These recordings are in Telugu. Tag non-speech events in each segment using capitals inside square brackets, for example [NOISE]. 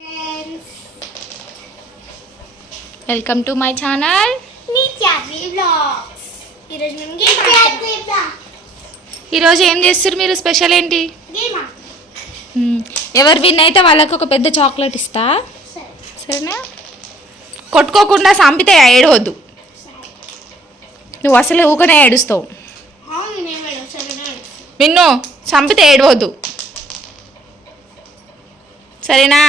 Friends welcome to my channel ఈరోజు ఏం చేస్తారు మీరు? స్పెషల్ ఏంటి? మ్మ్. ఎవరు విన్ అయితే వాళ్ళకి ఒక పెద్ద చాక్లెట్ ఇస్తా. సరే. సరేనా? కొట్టుకోకుండా సంపితే ఏడవద్దు. నువ్వు అసలు ఊకనే ఏడుస్తావు. అవును నేను మేడం సరేనా విన్ను చంపితే ఏడవద్దు. సరేనా?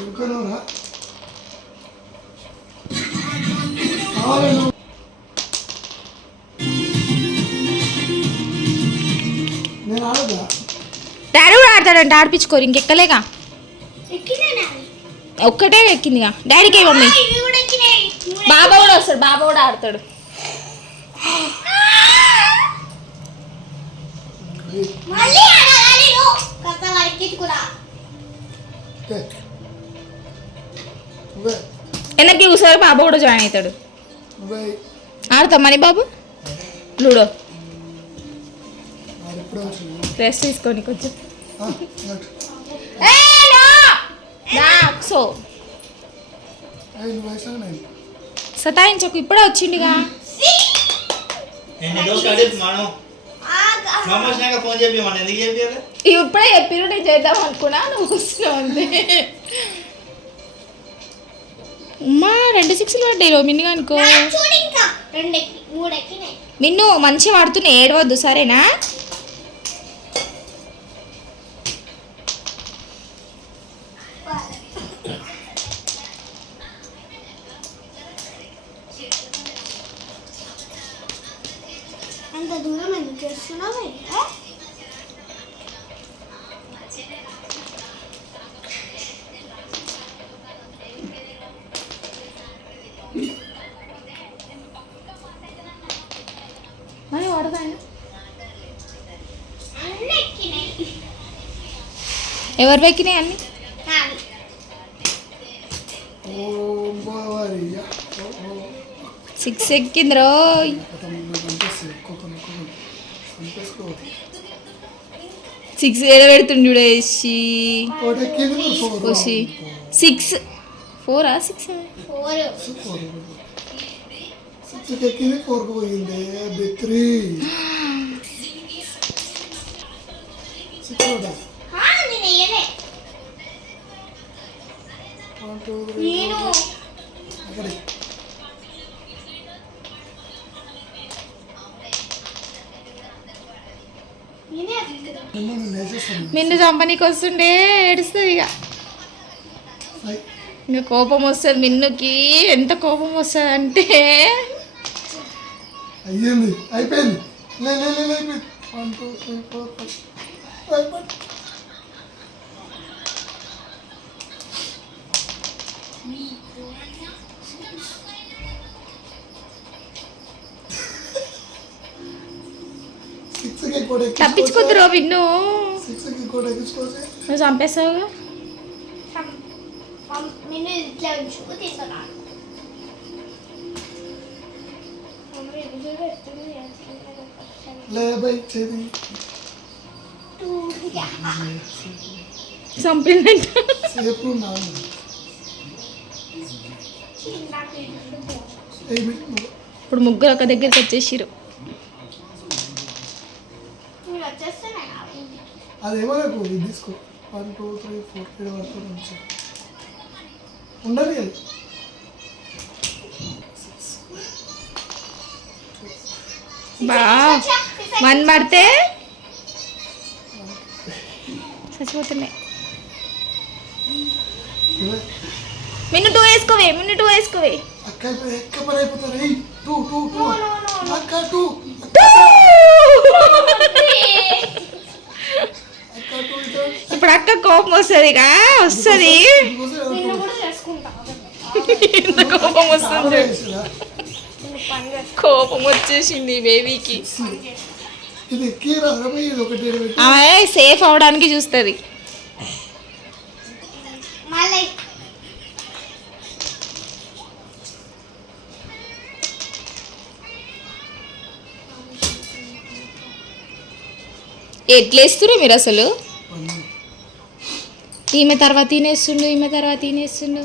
ఊరుకోనవరా? నేను ఆడదా డాడీ కూడా ఆడతాడంట ఆడిపించుకోరు ఇంకెక్కలేగా? ఒక్కటే ఎక్కిందిగా. డాడీకి మమ్మీ? బాబా కూడా వస్తాడు బాబా కూడా ఆడతాడు. చూసారు బాబా కూడా జాయిన్ అవుతాడు. ఆడతాం మనీ బాబు? లూడో. రెస్ట్ తీసుకోండి కొంచెం. సో. సతాయించకు ఇప్పుడే వచ్చిండిగా. ఇప్పుడే చెప్పిరు నేను చేద్దాం అనుకున్నా నువ్వు వస్తున్నావు అంతే. అమ్మా రెండు సిక్స్లు పడ్డాయి రో మిన్ను అనుకో మిన్ను మంచిగా పడుతున్నా ఏడవద్దు సరేనా? అంత దూరం ఎందుకు చేస్తున్నావు? ఎక్కినాయి ఎవరు వెక్కినాయి అన్ని? సిక్స్ ఎక్కింది రోయ్ సిక్స్ ఏడ పెడుతుండు వేసి సిక్స్. ఫోరా? Six four. సిక్స్కి ఎక్కింది ఫోర్కి పోయింది బెత్రీ సిక్స్ ఒకటా నేను వేయలే వన్ టూ త్రీ నేను. అక్కడి. నేనే ఎక్కుతున్నా. మిమ్మల్ని లేచేస్తాను. మిన్ను చంపనీకి వస్తుండే ఏడుస్తుంది ఇక. ఇంకా కోపం వస్తుంది మిన్నుకి. ఎంత కోపం వస్తుంది అంటే అయ్యింది అయిపోయింది. లే లే లే లే, అయిపోయింది one two three four five తప్పించుకుందరు ఎక్కించుకోవచ్చు. నువ్వు చంపేస్తావుగా? ఇట్లా ఉంచుకు తీసుకున్నాను చంపిందంట ఇప్పుడు ముగ్గురు ఒక దగ్గరికి వచ్చేసారు అదేమో నాకు తీసుకో. One two three four five వరకు ఉండాలి బా వన్ పడితే? చచ్చిపోతున్నాయి. మిన్ను టూ వేసుకోవే మిన్ను టూ వేసుకోవే. ఇప్పుడు అక్క కోపం వస్తుంది ఇక వస్తుంది. కోపం వస్తుంది. కోపం వచ్చేసింది బేబీకి ఆమె సేఫ్ అవడానికి చూస్తుంది. ఎట్లేస్తురు మీరు అసలు? ఈమె తర్వాత తినేస్తుండు ఈమె తర్వాత తినేస్తుండు.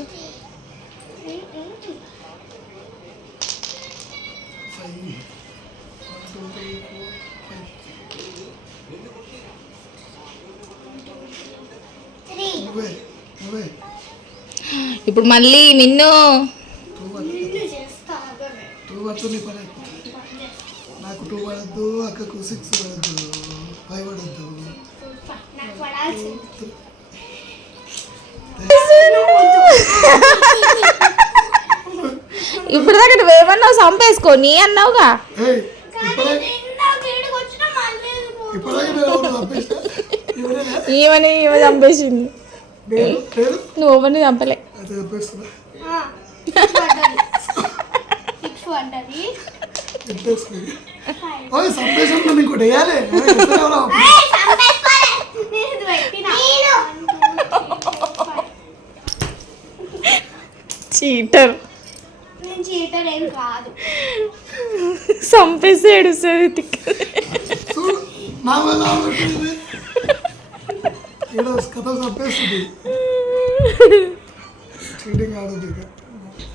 ఇప్పుడు మళ్ళీ నిన్ను టూ పడుతుంది నిన్ను చేస్తా ఆగమే. టూ పడుతుంది పని అయిపోతుంది నాకు టూ పడద్దు అక్కకు సిక్స్ పడద్దు ఫైవ్ పడద్దు. నాకు పడాల్సింది ఇప్పుడు దాకా నువ్వేమన్నావు అన్నావుగా. మళ్ళీ ఇప్పటిదాకా నేను ఎవరు తప్పేసిన [LAUGHS] ఇవరేనా ఈమెని ఈమె చంపేసింది. నువ్వు ఎవరిని చంపలే. చీటర్. చంపేసి ఏడుస్తుంది తిక్క. ఈడ కథ చంపేస్తుంది. చీటింగ్ ఆడదు ఇక.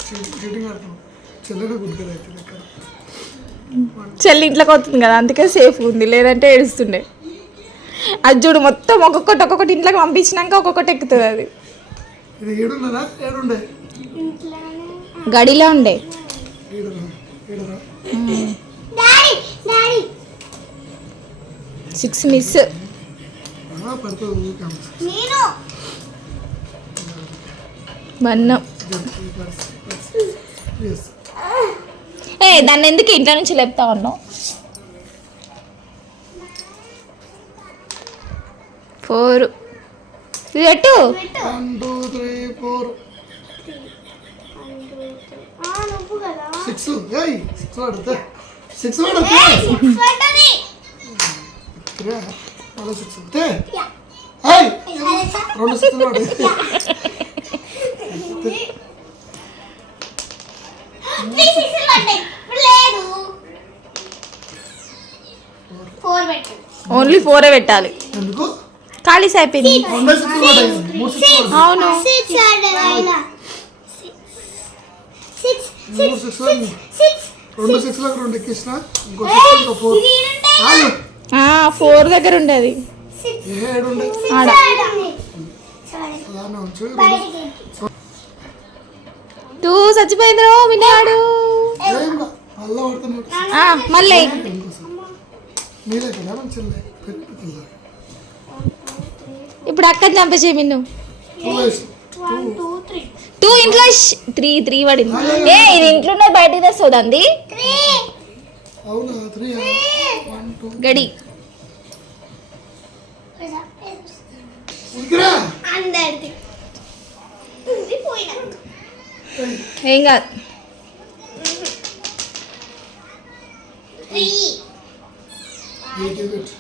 చీ- చీటింగ్ ఆడుతున్నాం చెల్లెలు అయితే ఇక్కడ చెల్లి ఇంట్లోకి వస్తుంది కదా అందుకే సేఫ్ ఉంది. లేదంటే ఏడుస్తుండే. అది చూడు మొత్తం ఒక్కొక్కటి ఒక్కొక్కటి ఇంట్లోకి పంపించినాక ఒక్కొక్కటి ఎక్కుతుంది అది. ఇది ఏడున్నదా? ఏడుండే? ఇంట్లోనే గడిలో ఉండే. ఏడురా? ఏడురా? డాడీ డాడీ సిక్స్ మిస్ ఏ దాన్ని ఎందుకు ఇంట్లో నుంచి లేపుతా ఉన్నావు? ఫోర్. ఇది పెట్టు. పెట్టు one two three four One, two, three. ఆ, నువ్వు కదా సిక్స్ సిక్స్ సిక్స్ మళ్ళీ సిక్స్. రెండు సిక్స్ ఓన్లీ ఫోరే పెట్టాలి. ఎందుకు? ఖాళీ అయిపోయింది అవును. రెండు సిక్స్ రెండు ఎక్కించిన ఇంకో ఫోర్ ఫోర్ దగ్గర ఉండేది. ఆడ. టూ చచ్చిపోయింది రో విన్నాడు మళ్ళా. ఇప్పుడు అక్కని చంపేసే మిన్ను. టూ ఇంట్లో త్రీ త్రీ పడింది. ఏ ఇది ఇంట్లోనే బయటికి తెస్తుంది అంది త్రీ అవునా త్రీ వన్ టూ గడి ఉరికిరా అందరిది ఇది పోయినా ఏం కాదు త్రీ ఎయిటీ పెట్టు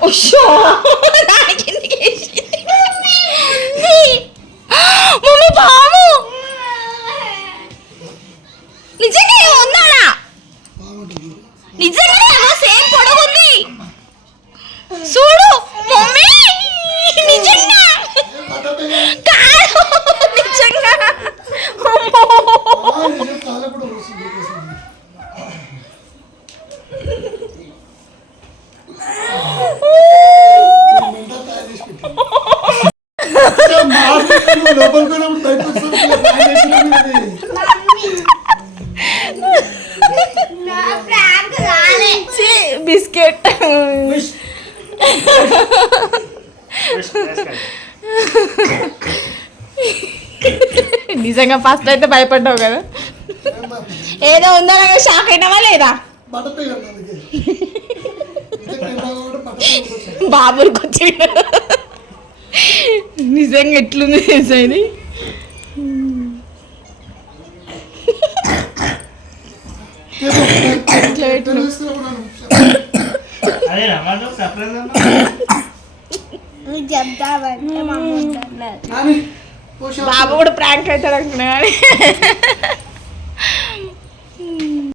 ఉష్షో, దానికి ఎందుకు వేసింది? మమ్మీ పాము 你这个 నిజంగా ఫస్ట్ అయితే భయపడ్డావు కదా? ఏదో ఉందా షాక్ అయినావా లేదా? కదా. బాబురికి వచ్చి నిజంగా ఎట్లుంది ఇది? అదే సర్ప్రైజ్ అన్నా నువ్వు చెప్తావంటే మా అమ్మ వద్దన్నారు. నాని, ఓ షాప్ బాబు కూడా ప్రాంక్ అవుతాడు అనుకున్నా కానీ.